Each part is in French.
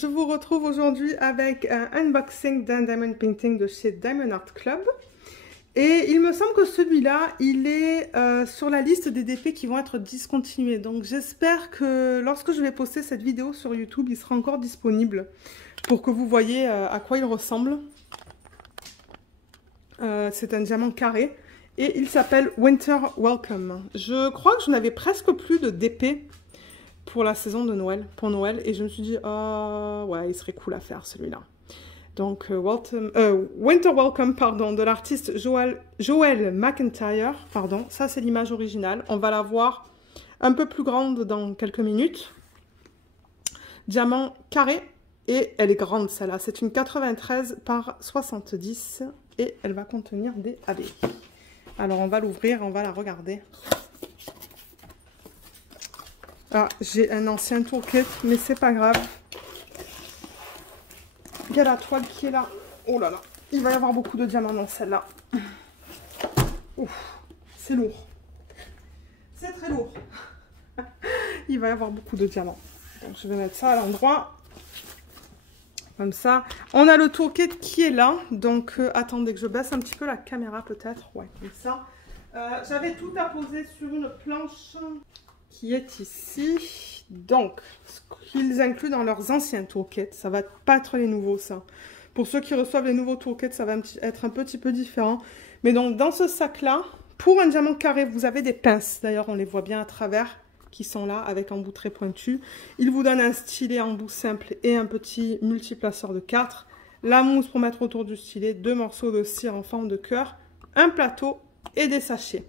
je vous retrouve aujourd'hui avec un unboxing d'un diamond painting de chez Diamond Art Club. Et il me semble que celui-là, il est sur la liste des DP qui vont être discontinués. Donc j'espère que lorsque je vais poster cette vidéo sur YouTube, il sera encore disponible pour que vous voyez à quoi il ressemble. C'est un diamant carré et il s'appelle Winter Welcome. Je crois que je n'avais presque plus de DP pour la saison de Noël, pour Noël, et je me suis dit, oh ouais, il serait cool à faire celui-là. Donc, Winter Welcome, pardon, de l'artiste Joel McIntyre, pardon, ça c'est l'image originale. On va la voir un peu plus grande dans quelques minutes. Diamant carré, et elle est grande celle-là, c'est une 93 par 70, et elle va contenir des abeilles. Alors on va l'ouvrir, on va la regarder. Ah, j'ai un ancien toolkit, mais c'est pas grave. Il y a la toile qui est là. Oh là là, il va y avoir beaucoup de diamants dans celle-là. Ouf, c'est lourd. C'est très lourd. Il va y avoir beaucoup de diamants. Donc je vais mettre ça à l'endroit. Comme ça. On a le toolkit qui est là. Donc attendez que je baisse un petit peu la caméra peut-être. Ouais, comme ça. J'avais tout apposé sur une planche qui est ici. Donc, ce qu'ils incluent dans leurs anciens toolkits, ça va pas être les nouveaux, ça. Pour ceux qui reçoivent les nouveaux toolkits, ça va être un petit peu différent. Mais donc, dans ce sac-là, pour un diamant carré, vous avez des pinces. D'ailleurs, on les voit bien à travers, qui sont là, avec un bout très pointu. Il vous donne un stylet en bout simple et un petit multiplaceur de 4. La mousse pour mettre autour du stylet, 2 morceaux de cire en forme de cœur, un plateau et des sachets.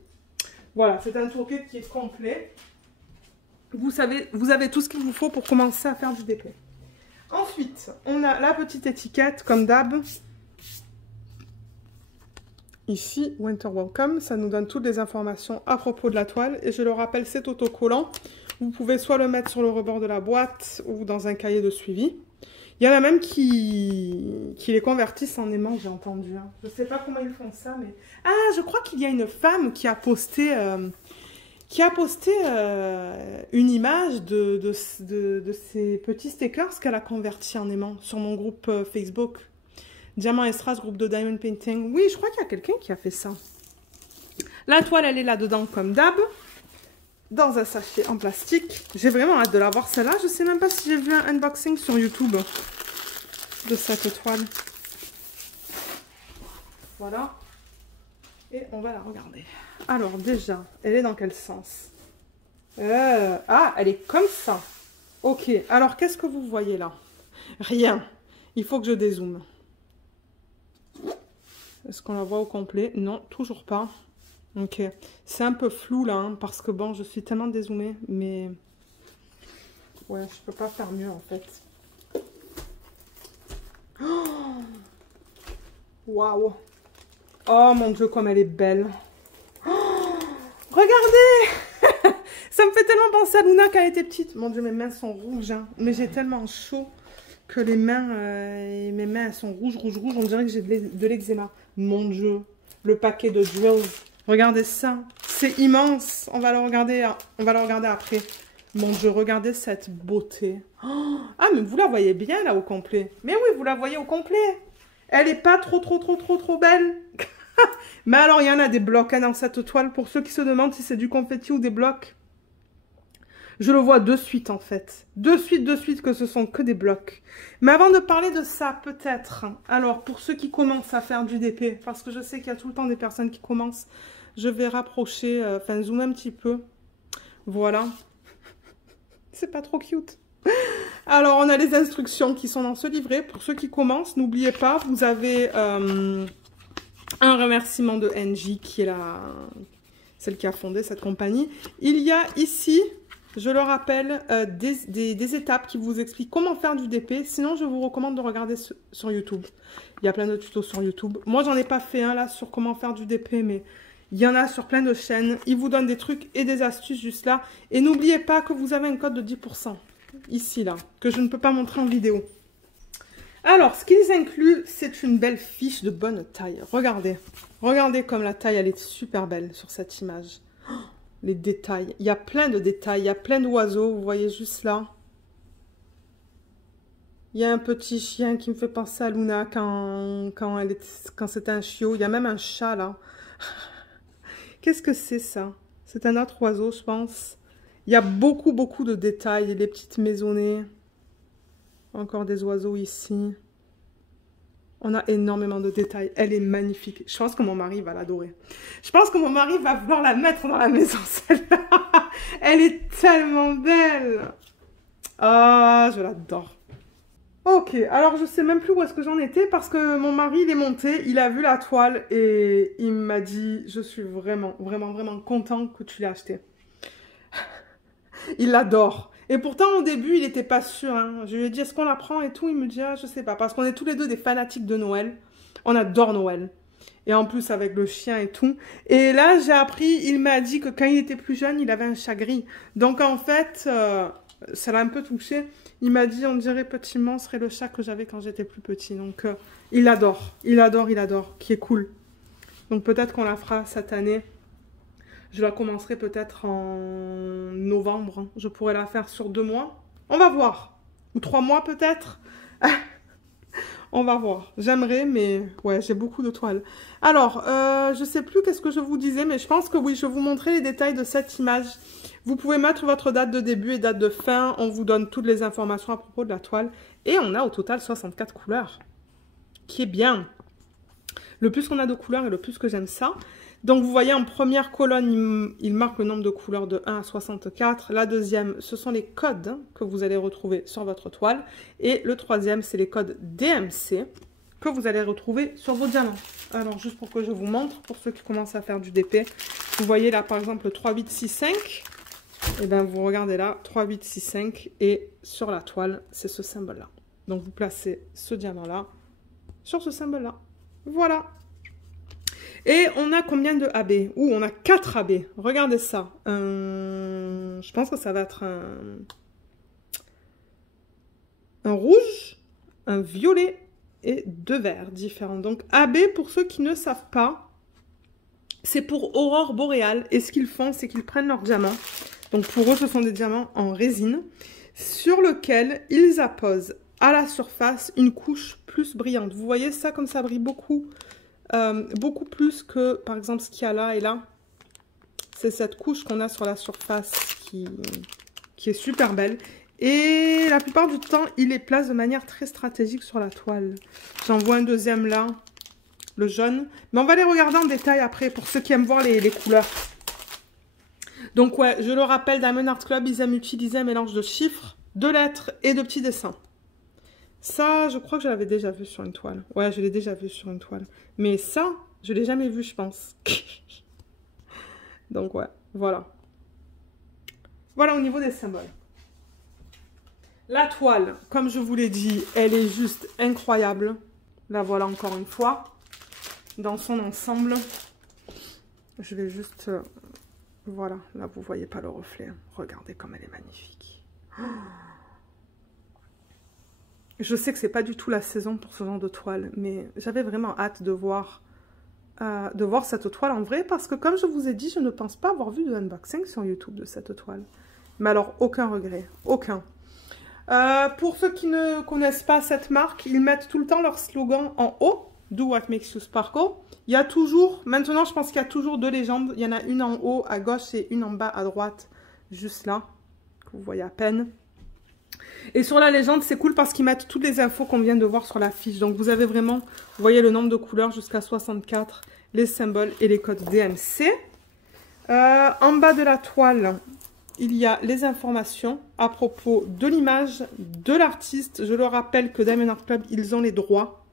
Voilà, c'est un toolkit qui est complet. Vous avez tout ce qu'il vous faut pour commencer à faire du DP. Ensuite, on a la petite étiquette, comme d'hab. Ici, Winter Welcome, ça nous donne toutes les informations à propos de la toile. Et je le rappelle, c'est autocollant. Vous pouvez soit le mettre sur le rebord de la boîte ou dans un cahier de suivi. Il y en a même qui les convertissent en aimants, j'ai entendu. Hein. Je ne sais pas comment ils font ça, mais... Ah, je crois qu'il y a une femme qui a posté... une image de ces petits stickers qu'elle a convertis en aimants sur mon groupe Facebook. Diamant et Strass, groupe de Diamond Painting. Oui, je crois qu'il y a quelqu'un qui a fait ça. La toile, elle est là-dedans comme d'hab, dans un sachet en plastique. J'ai vraiment hâte de la voir celle-là. Je ne sais même pas si j'ai vu un unboxing sur YouTube de cette toile. Voilà. Et on va la regarder. Alors déjà, elle est dans quel sens? Ah, elle est comme ça. Ok, alors qu'est-ce que vous voyez là? Rien. Il faut que je dézoome. Est-ce qu'on la voit au complet? Non, toujours pas. Ok, c'est un peu flou là, hein, parce que bon, je suis tellement dézoomée, mais... Ouais, je peux pas faire mieux en fait. Waouh! Oh mon Dieu, comme elle est belle! Regardez! Ça me fait tellement penser à Luna quand elle était petite. Mon Dieu, mes mains sont rouges. Hein. Mais j'ai tellement chaud que mes mains elles sont rouges. On dirait que j'ai de l'eczéma. Mon Dieu, le paquet de drills. Regardez ça. C'est immense. On va le regarder après. Mon Dieu, regardez cette beauté. Oh, ah, mais vous la voyez bien là au complet. Mais oui, vous la voyez au complet. Elle n'est pas trop belle. Mais alors, il y en a des blocs hein, dans cette toile. Pour ceux qui se demandent si c'est du confetti ou des blocs. Je le vois de suite, en fait. De suite, que ce sont que des blocs. Mais avant de parler de ça, peut-être. Alors, pour ceux qui commencent à faire du DP, parce que je sais qu'il y a tout le temps des personnes qui commencent, je vais rapprocher, zoomer un petit peu. Voilà. C'est pas trop cute. Alors, on a les instructions qui sont dans ce livret. Pour ceux qui commencent, n'oubliez pas, vous avez... un remerciement de NJ, qui est celle qui a fondé cette compagnie. Il y a ici, je le rappelle, des étapes qui vous expliquent comment faire du DP. Sinon, je vous recommande de regarder sur YouTube. Il y a plein de tutos sur YouTube. Moi, j'en ai pas fait un là sur comment faire du DP, mais il y en a sur plein de chaînes. Ils vous donnent des trucs et des astuces juste là. Et n'oubliez pas que vous avez un code de 10%. Ici, là, que je ne peux pas montrer en vidéo. Alors, ce qu'ils incluent, c'est une belle fiche de bonne taille. Regardez. Regardez comme la taille, elle est super belle sur cette image. Oh, les détails. Il y a plein de détails. Il y a plein d'oiseaux. Vous voyez juste là. Il y a un petit chien qui me fait penser à Luna quand c'était un chiot. Il y a même un chat là. Qu'est-ce que c'est ça? C'est un autre oiseau, je pense. Il y a beaucoup, beaucoup de détails. Les petites maisonnées. Encore des oiseaux ici. On a énormément de détails. Elle est magnifique. Je pense que mon mari va l'adorer. Je pense que mon mari va vouloir la mettre dans la maison, celle-là. Elle est tellement belle. Ah, je l'adore. Ok, alors je sais même plus où est-ce que j'en étais parce que mon mari, il est monté, il a vu la toile et il m'a dit, je suis vraiment, vraiment, vraiment content que tu l'aies acheté. Il l'adore. Et pourtant, au début, il n'était pas sûr. Hein. Je lui ai dit, est-ce qu'on la prend et tout? Il me dit, ah, je sais pas. Parce qu'on est tous les deux des fanatiques de Noël. On adore Noël. Et en plus, avec le chien et tout. Et là, j'ai appris, il m'a dit que quand il était plus jeune, il avait un chat gris. Donc, en fait, ça l'a un peu touché. Il m'a dit, on dirait Petit Mans serait le chat que j'avais quand j'étais plus petit. Donc, il adore. Il adore, il adore. Qui est cool. Donc, peut-être qu'on la fera cette année. Je la commencerai peut-être en novembre. Je pourrais la faire sur 2 mois. On va voir. Ou 3 mois peut-être. On va voir. J'aimerais, mais ouais, j'ai beaucoup de toiles. Alors, je sais plus qu'est-ce que je vous disais, mais je pense que oui, je vous montrer les détails de cette image. Vous pouvez mettre votre date de début et date de fin. On vous donne toutes les informations à propos de la toile. Et on a au total 64 couleurs. Qui est bien. Le plus qu'on a de couleurs et le plus que j'aime ça. Donc, vous voyez, en première colonne, il marque le nombre de couleurs de 1 à 64. La deuxième, ce sont les codes que vous allez retrouver sur votre toile. Et le troisième, c'est les codes DMC que vous allez retrouver sur vos diamants. Alors, juste pour que je vous montre, pour ceux qui commencent à faire du DP, vous voyez là, par exemple, le 3, 8, 6, 5. Et bien, vous regardez là, 3, 8, 6, 5. Et sur la toile, c'est ce symbole-là. Donc, vous placez ce diamant-là sur ce symbole-là. Voilà. Et on a combien de AB? Ouh, on a 4 AB. Regardez ça. Je pense que ça va être un rouge, un violet et 2 verts différents. Donc AB, pour ceux qui ne savent pas, c'est pour aurore boréale. Et ce qu'ils font, c'est qu'ils prennent leurs diamants. Donc pour eux, ce sont des diamants en résine sur lequel ils apposent à la surface une couche plus brillante. Vous voyez ça, comme ça brille beaucoup. Beaucoup plus que, par exemple, ce qu'il y a là et là. C'est cette couche qu'on a sur la surface qui est super belle. Et la plupart du temps, il les place de manière très stratégique sur la toile. J'en vois un deuxième là, le jaune. Mais on va les regarder en détail après, pour ceux qui aiment voir les couleurs. Donc ouais, je le rappelle, Diamond Art Club, ils aiment utiliser un mélange de chiffres, de lettres et de petits dessins. Ça, je crois que je l'avais déjà vu sur une toile. Ouais, je l'ai déjà vu sur une toile. Mais ça, je ne l'ai jamais vu, je pense. Donc, ouais, voilà. Voilà au niveau des symboles. La toile, comme je vous l'ai dit, elle est juste incroyable. La voilà encore une fois. Dans son ensemble. Je vais juste... voilà, là, vous ne voyez pas le reflet. Regardez comme elle est magnifique. Oh, je sais que c'est pas du tout la saison pour ce genre de toile, mais j'avais vraiment hâte de voir cette toile en vrai, parce que comme je vous ai dit, je ne pense pas avoir vu de unboxing sur YouTube de cette toile. Mais alors, aucun regret, aucun. Pour ceux qui ne connaissent pas cette marque, ils mettent tout le temps leur slogan en haut, Do What Makes You Sparkle. Il y a toujours, maintenant je pense qu'il y a toujours 2 légendes, il y en a une en haut à gauche et une en bas à droite, juste là, que vous voyez à peine. Et sur la légende, c'est cool parce qu'ils mettent toutes les infos qu'on vient de voir sur la fiche. Donc, vous avez vraiment, vous voyez le nombre de couleurs jusqu'à 64, les symboles et les codes DMC. En bas de la toile, il y a les informations à propos de l'image, de l'artiste. Je le rappelle que Diamond Art Club, ils ont les droits.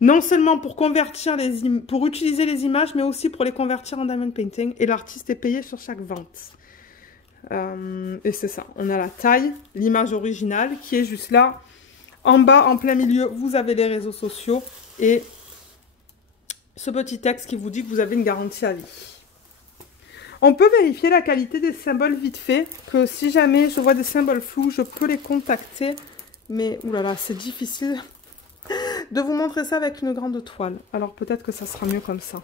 Non seulement pour convertir pour utiliser les images, mais aussi pour les convertir en diamond painting. Et l'artiste est payé sur chaque vente. Et c'est ça, on a la taille, l'image originale qui est juste là. En bas, en plein milieu, vous avez les réseaux sociaux et ce petit texte qui vous dit que vous avez une garantie à vie. On peut vérifier la qualité des symboles vite fait, que si jamais je vois des symboles flous, je peux les contacter. Mais oulala, c'est difficile de vous montrer ça avec une grande toile. Alors peut-être que ça sera mieux comme ça.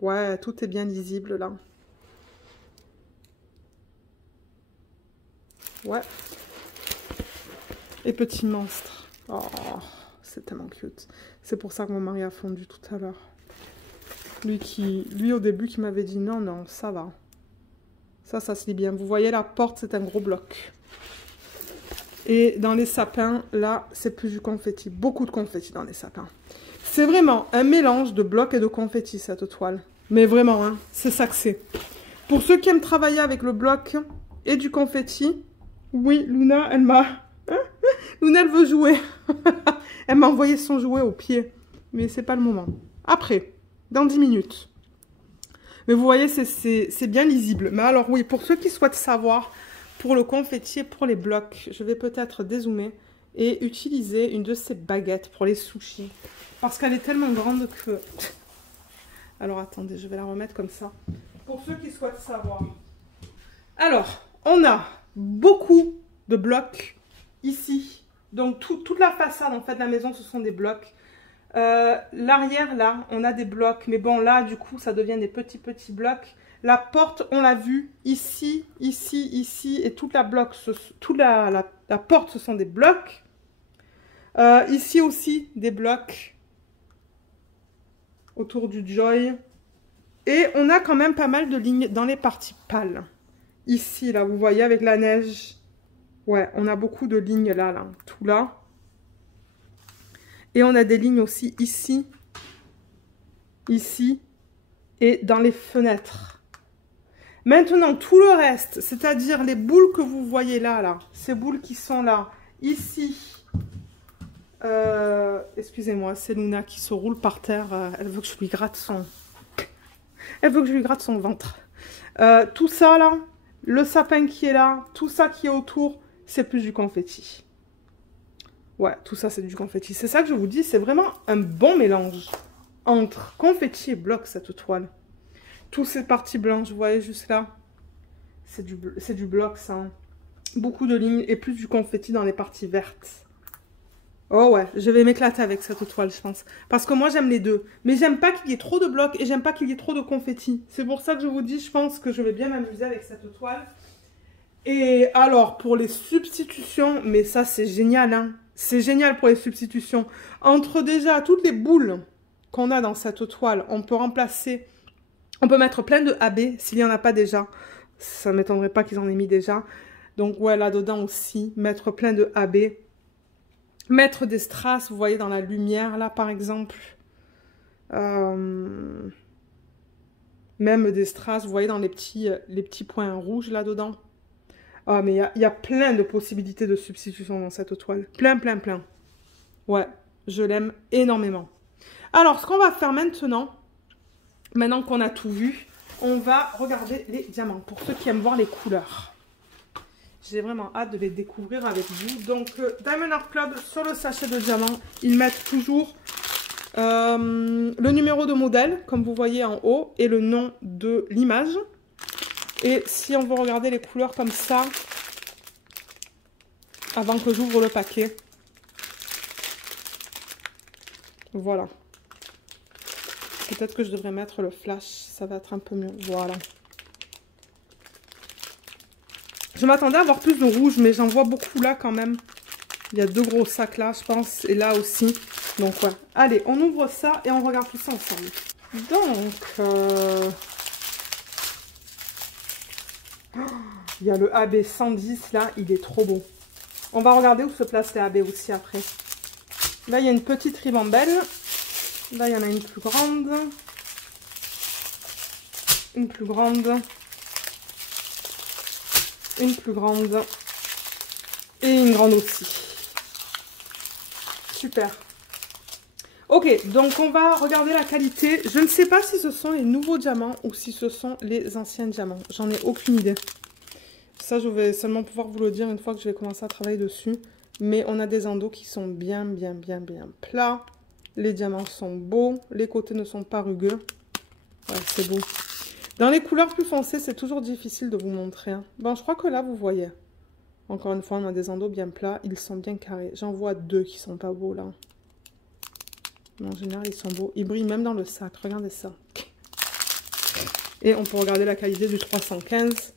Ouais, tout est bien lisible là. Ouais. Et petit monstre. Oh, c'est tellement cute. C'est pour ça que mon mari a fondu tout à l'heure. Lui au début qui m'avait dit non, non, ça va. Ça se lit bien. Vous voyez la porte, c'est un gros bloc. Et dans les sapins, là, c'est plus du confetti. Beaucoup de confetti dans les sapins. C'est vraiment un mélange de blocs et de confetti, cette toile. Mais vraiment, hein, c'est ça que c'est. Pour ceux qui aiment travailler avec le bloc et du confetti, oui, Luna, elle m'a... Luna, elle veut jouer. Elle m'a envoyé son jouet au pied. Mais c'est pas le moment. Après, dans 10 minutes. Mais vous voyez, c'est bien lisible. Mais alors oui, pour ceux qui souhaitent savoir, pour le confetti et pour les blocs, je vais peut-être dézoomer et utiliser une de ces baguettes pour les sushis. Parce qu'elle est tellement grande que... Alors attendez, je vais la remettre comme ça. Pour ceux qui souhaitent savoir. Alors, on a beaucoup de blocs ici. Donc toute la façade en fait de la maison, ce sont des blocs. L'arrière là, on a des blocs. Mais bon là, du coup, ça devient des petits blocs. La porte, on l'a vu, ici, ici, ici. Et toute la porte, ce sont des blocs. Ici aussi, des blocs. Autour du Joy. Et on a quand même pas mal de lignes dans les parties pâles. Ici, là, vous voyez, avec la neige. Ouais, on a beaucoup de lignes là, tout là. Et on a des lignes aussi ici, ici et dans les fenêtres. Maintenant, tout le reste, c'est-à-dire les boules que vous voyez là, ces boules qui sont là, ici. Excusez-moi, c'est Luna qui se roule par terre. Elle veut que je lui gratte son... Elle veut que je lui gratte son ventre. Tout ça là, le sapin qui est là, tout ça qui est autour, c'est plus du confetti. Ouais, tout ça c'est du confetti. C'est ça que je vous dis, c'est vraiment un bon mélange entre confetti et bloc, cette toile. Toutes ces parties blanches, vous voyez juste là, c'est du bloc ça. Hein. Beaucoup de lignes et plus du confetti dans les parties vertes. Oh ouais, je vais m'éclater avec cette toile, je pense. Parce que moi, j'aime les deux. Mais j'aime pas qu'il y ait trop de blocs et j'aime pas qu'il y ait trop de confetti. C'est pour ça que je vous dis, je pense que je vais bien m'amuser avec cette toile. Et alors, pour les substitutions, mais ça, c'est génial, hein. C'est génial pour les substitutions. Entre déjà toutes les boules qu'on a dans cette toile, on peut remplacer... On peut mettre plein de AB s'il n'y en a pas déjà. Ça ne m'étonnerait pas qu'ils en aient mis déjà. Donc, ouais, là-dedans aussi, mettre plein de AB. Mettre des strass, vous voyez, dans la lumière, là, par exemple. Même des strass, vous voyez, dans les petits points rouges, là-dedans. Ah, mais il y a plein de possibilités de substitution dans cette toile. Plein. Ouais, je l'aime énormément. Alors, ce qu'on va faire maintenant qu'on a tout vu, on va regarder les diamants. Pour ceux qui aiment voir les couleurs. J'ai vraiment hâte de les découvrir avec vous. Donc, Diamond Art Club, sur le sachet de diamants, ils mettent toujours le numéro de modèle, comme vous voyez en haut, et le nom de l'image. Et si on veut regarder les couleurs comme ça, avant que j'ouvre le paquet, voilà. Peut-être que je devrais mettre le flash, ça va être un peu mieux. Voilà. Je m'attendais à avoir plus de rouge, mais j'en vois beaucoup là quand même. Il y a 2 gros sacs là, je pense, et là aussi. Donc, ouais. Allez, on ouvre ça et on regarde tout ça ensemble. Donc, il y a le AB 110 là, il est trop beau. On va regarder où se place les AB aussi après. Là, il y a une petite ribambelle. Là, il y en a une plus grande. Une plus grande. Une plus grande. Et une grande aussi. Super. Ok, donc on va regarder la qualité. Je ne sais pas si ce sont les nouveaux diamants ou si ce sont les anciens diamants. J'en ai aucune idée. Ça, je vais seulement pouvoir vous le dire une fois que je vais commencer à travailler dessus. Mais on a des endos qui sont bien plats. Les diamants sont beaux. Les côtés ne sont pas rugueux. Ouais, c'est beau. Dans les couleurs plus foncées, c'est toujours difficile de vous montrer. Hein. Bon, je crois que là, vous voyez. Encore une fois, on a des endos bien plats. Ils sont bien carrés. J'en vois 2 qui sont pas beaux, là. Mais en général, ils sont beaux. Ils brillent même dans le sac. Regardez ça. Et on peut regarder la qualité du 315.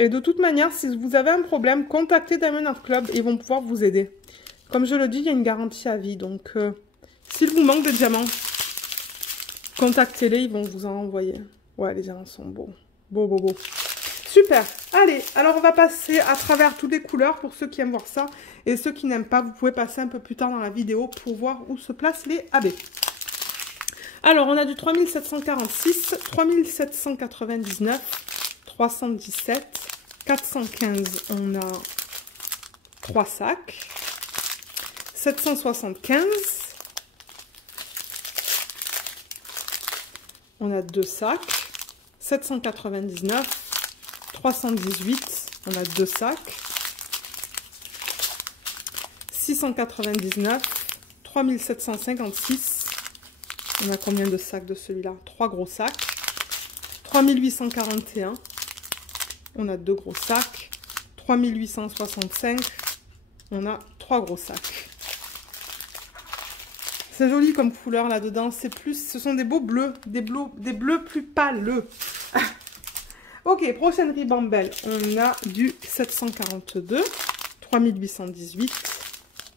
Et de toute manière, si vous avez un problème, contactez Diamond Art Club et ils vont pouvoir vous aider. Comme je le dis, il y a une garantie à vie. Donc, s'il vous manque des diamants, contactez-les, ils vont vous en envoyer. Ouais, les diamants sont beaux. Beaux, beaux, beaux. Super. Allez, alors on va passer à travers toutes les couleurs pour ceux qui aiment voir ça. Et ceux qui n'aiment pas, vous pouvez passer un peu plus tard dans la vidéo pour voir où se placent les AB. Alors, on a du 3746, 3799, 317, 415, on a 3 sacs, 775, on a 2 sacs, 799, 318, on a 2 sacs, 699, 3756, on a combien de sacs de celui-là? 3 gros sacs, 3841, on a 2 gros sacs, 3865, on a 3 gros sacs. C'est joli comme couleur là-dedans, ce sont des beaux bleus, des bleus plus pâles. Ok, prochaine ribambelle, on a du 742, 3818,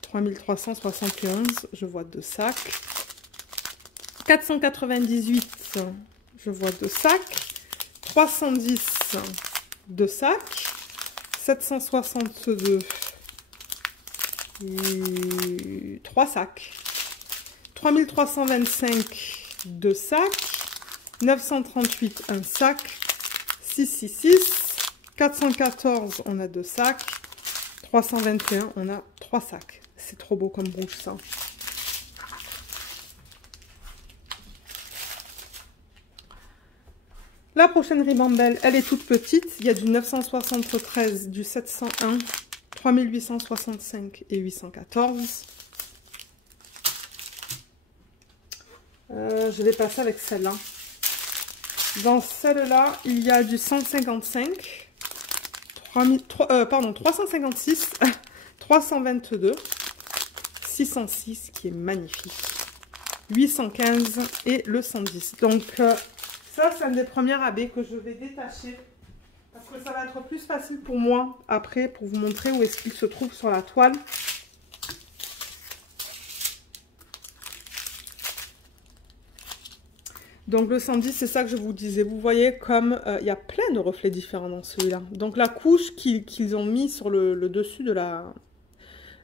3371, je vois 2 sacs, 498, je vois 2 sacs, 310, 2 sacs, 762, 3 sacs, 3325, 2 sacs, 938, 1 sac, 666, 414, on a 2 sacs, 321, on a 3 sacs. C'est trop beau comme rouge ça. La prochaine ribambelle, elle est toute petite. Il y a du 973, du 701, 3865 et 814. Je vais passer avec celle-là. Dans celle-là, il y a du 155, 356, 322, 606 qui est magnifique, 815 et le 110. Donc, ça, c'est un des premières AB que je vais détacher parce que ça va être plus facile pour moi après pour vous montrer où est-ce qu'il se trouve sur la toile. Donc le 110, c'est ça que je vous disais. Vous voyez comme il y a plein de reflets différents dans celui-là. Donc la couche qu'ils ont mis sur le dessus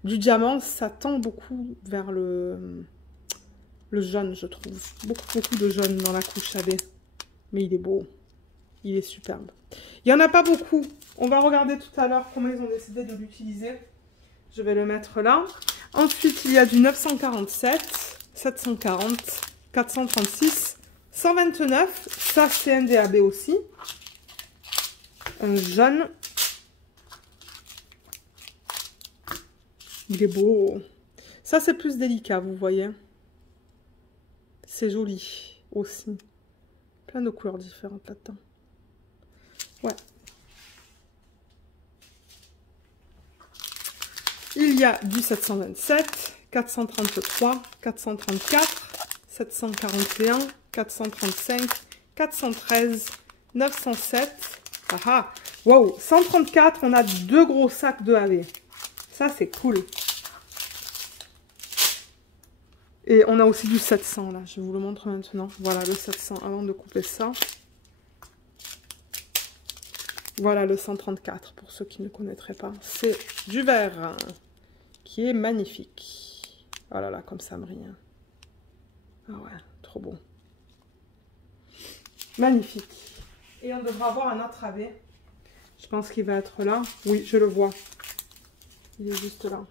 du diamant, ça tend beaucoup vers le jaune, je trouve. Beaucoup de jaune dans la couche AB. Mais il est beau. Il est superbe. Il n'y en a pas beaucoup. On va regarder tout à l'heure comment ils ont décidé de l'utiliser. Je vais le mettre là. Ensuite, il y a du 947, 740, 436, 129. Ça, c'est un DAB aussi. Un jaune. Il est beau. Ça, c'est plus délicat, vous voyez. C'est joli aussi. Plein de couleurs différentes là-dedans. Ouais. Il y a du 727, 433, 434, 741, 435, 413, 907. Ah ah. Wow, 134, on a 2 gros sacs de AV. Ça, c'est cool. Et on a aussi du 700 là, je vous le montre maintenant. Voilà le 700 avant de couper ça. Voilà le 134 pour ceux qui ne connaîtraient pas. C'est du vert qui est magnifique. Oh là là, comme ça brille. Ah ouais, trop beau. Magnifique. Et on devra avoir un autre AB. Je pense qu'il va être là. Oui, je le vois. Il est juste là.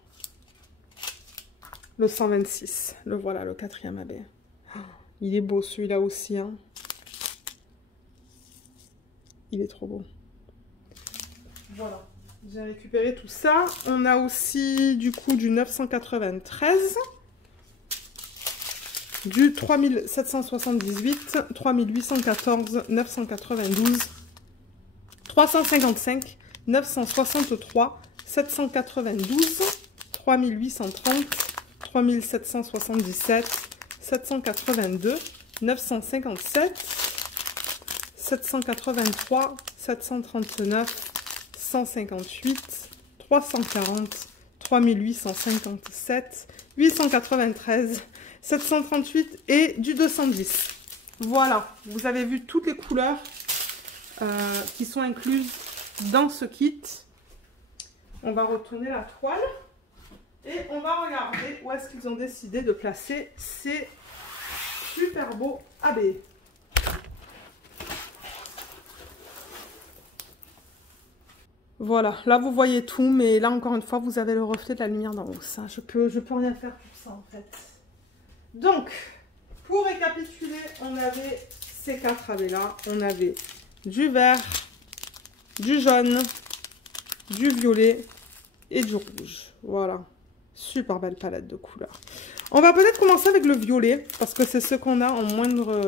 Le 126, le voilà, le 4e AB. Oh, il est beau celui-là aussi. Hein. Il est trop beau. Voilà, j'ai récupéré tout ça. On a aussi du coup du 993, du 3778, 3814, 992, 355, 963, 792, 3830, 3777, 782, 957, 783, 739, 158, 340, 3857, 893, 738 et du 210. Voilà, vous avez vu toutes les couleurs qui sont incluses dans ce kit. On va retourner la toile et on va regarder où est-ce qu'ils ont décidé de placer ces super beaux AB. Voilà, là vous voyez tout, mais là encore une fois vous avez le reflet de la lumière d'en haut. Ça, je peux rien faire pour ça en fait. Donc, pour récapituler, on avait ces 4 AB là. On avait du vert, du jaune, du violet et du rouge. Voilà, super belle palette de couleurs. On va peut-être commencer avec le violet, parce que c'est ce qu'on a en moindre,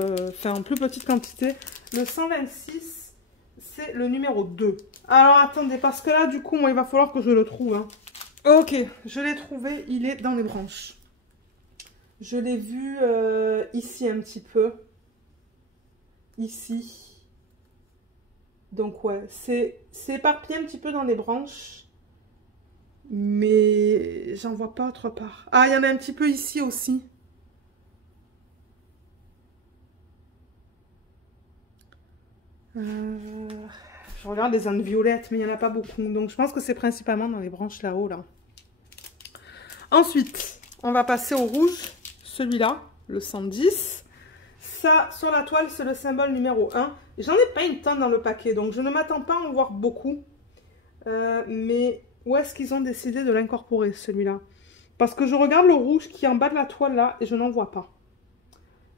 en plus petite quantité. Le 126, c'est le numéro 2. Alors attendez, parce que là du coup, moi il va falloir que je le trouve. Hein. Ok, je l'ai trouvé, il est dans les branches. Je l'ai vu ici un petit peu. Ici. Donc ouais, c'est éparpillé un petit peu dans les branches. Mais j'en vois pas autre part. Ah, il y en a un petit peu ici aussi. Je regarde les zones violettes, mais il n'y en a pas beaucoup. Donc je pense que c'est principalement dans les branches là-haut. Là. Ensuite, on va passer au rouge. Celui-là, le 110. Ça, sur la toile, c'est le symbole numéro 1. J'en ai pas une tonne dans le paquet, donc je ne m'attends pas à en voir beaucoup. Mais où est-ce qu'ils ont décidé de l'incorporer, celui-là? Parce que je regarde le rouge qui est en bas de la toile, là, et je n'en vois pas.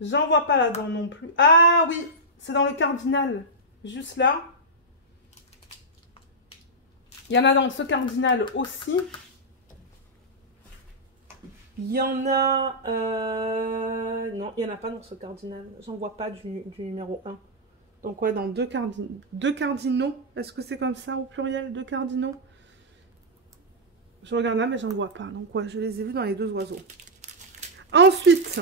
J'en vois pas là-dedans non plus. Ah oui, c'est dans le cardinal. Juste là. Il y en a dans ce cardinal aussi. Il y en a... Non, il n'y en a pas dans ce cardinal. J'en vois pas du numéro 1. Donc ouais, dans deux cardinaux. Est-ce que c'est comme ça au pluriel? 2 cardinaux. Je regarde là, mais j'en vois pas. Donc ouais, je les ai vus dans les 2 oiseaux. Ensuite,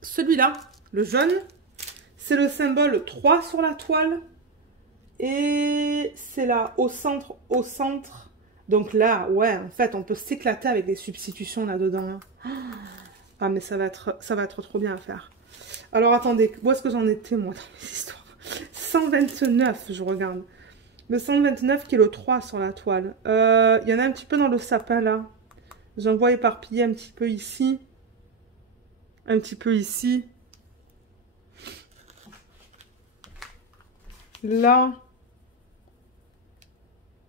celui-là, le jaune, c'est le symbole 3 sur la toile. Et c'est là, au centre. Donc là, ouais, en fait, on peut s'éclater avec des substitutions là-dedans. Hein. Ah, mais ça va être trop bien à faire. Alors, attendez, où est-ce que j'en étais, moi, dans mes histoires? 129, je regarde. Le 129 qui est le 3 sur la toile. Il y en a un petit peu dans le sapin, là. J'en vois éparpillé un petit peu ici. Un petit peu ici. Là.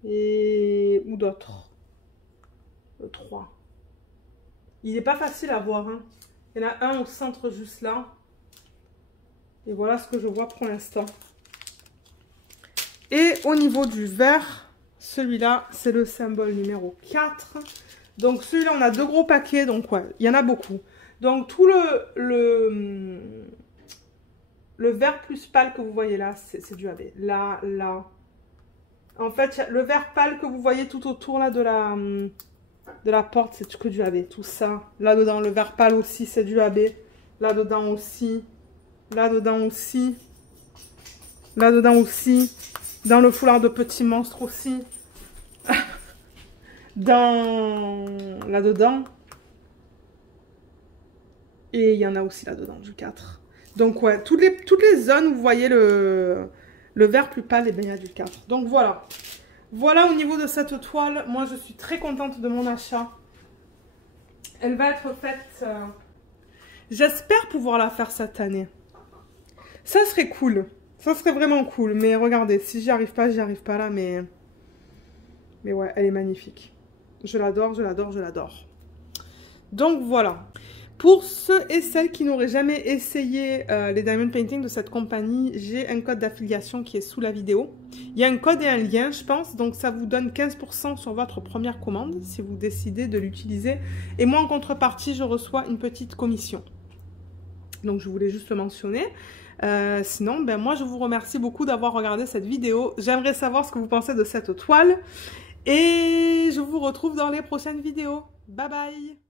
Et où d'autres? Le 3. Il n'est pas facile à voir. Hein. Il y en a un au centre juste là. Et voilà ce que je vois pour l'instant. Et au niveau du vert, celui-là, c'est le symbole numéro 4. Donc celui-là, on a 2 gros paquets. Donc ouais, il y en a beaucoup. Donc tout le vert plus pâle que vous voyez là, c'est du AB. Là. En fait, le vert pâle que vous voyez tout autour là, de la porte, c'est que du AB. Tout ça. Là-dedans, le vert pâle aussi, c'est du AB. Là-dedans aussi. Là-dedans aussi. Là-dedans aussi. Dans le foulard de petit monstre aussi. Là-dedans. Et il y en a aussi là-dedans, du 4. Donc ouais, toutes les zones où vous voyez le vert plus pâle, et bien il y a du 4. Donc voilà. Voilà au niveau de cette toile. Moi, je suis très contente de mon achat. Elle va être faite... J'espère pouvoir la faire cette année. Ça serait cool. Ça serait vraiment cool. Mais regardez, si j'y arrive pas là. Mais ouais, elle est magnifique. Je l'adore, je l'adore, je l'adore. Donc voilà. Pour ceux et celles qui n'auraient jamais essayé les Diamond Painting de cette compagnie, j'ai un code d'affiliation qui est sous la vidéo. Il y a un code et un lien, je pense, donc ça vous donne 15% sur votre première commande si vous décidez de l'utiliser. Et moi, en contrepartie, je reçois une petite commission. Donc, je voulais juste le mentionner. Sinon, ben, moi, je vous remercie beaucoup d'avoir regardé cette vidéo. J'aimerais savoir ce que vous pensez de cette toile. Et je vous retrouve dans les prochaines vidéos. Bye bye!